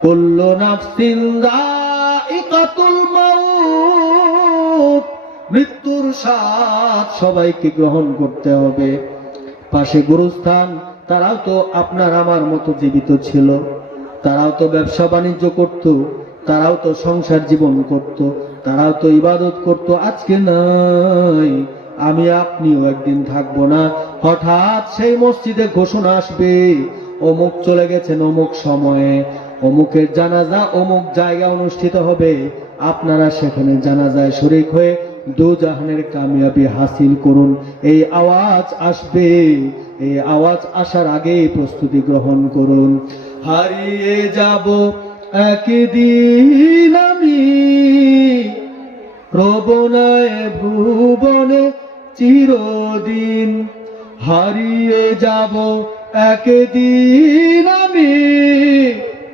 কুল্লু নাফসিন যায়িকাতুল মাউত। মৃত্যুর স্বাদ সবাইকে গ্রহণ করতে হবে। পাশে গুরুস্থান, তারাও তো আপনার আমার মতো জীবিত ছিল। তারাও তো ব্যবসা বাণিজ্য করত, তারাও তো সংসার জীবন করত, তারাও তো ইবাদত করত। আজকে নাই, আমি আপনিও একদিন থাকব না। হঠাৎ সেই মসজিদে ঘোষণা আসবে, অমুক চলে গেছেন অমুক সময়ে। অমুকের জানাজা অমুক জায়গা অনুষ্ঠিত হবে। আপনারা সেখানে জানাজায় শরিক হয়ে দু জাহানের কামিয়াবি হাসিল করুন। এই আওয়াজ আসবে। এই আওয়াজ আসার আগে প্রস্তুতি গ্রহণ করুন। হারিয়ে যাব একদিন আমি। প্রবনায় ভুবনে চিরদিন। হারিয়ে যাব একদিন আমি।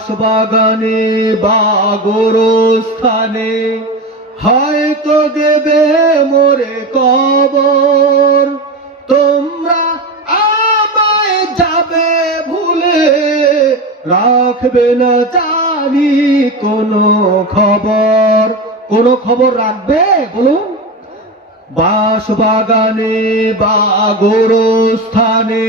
বাস বাগানে বাগর স্থানে হয়তো দেবে মোরে কবর। তোমরা আমায় যাবে ভুলে, রাখবে না জানি কোনো খবর। কোনো খবর রাখবে? বলুন। বাস বাগানে বা স্থানে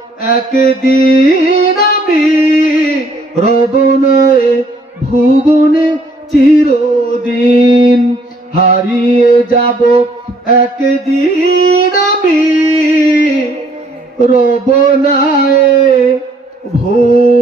একদিন আমি রবনয়ে ভুবনে চিরদিন হারিয়ে যাব। একদিন আমি রবনায় ভুব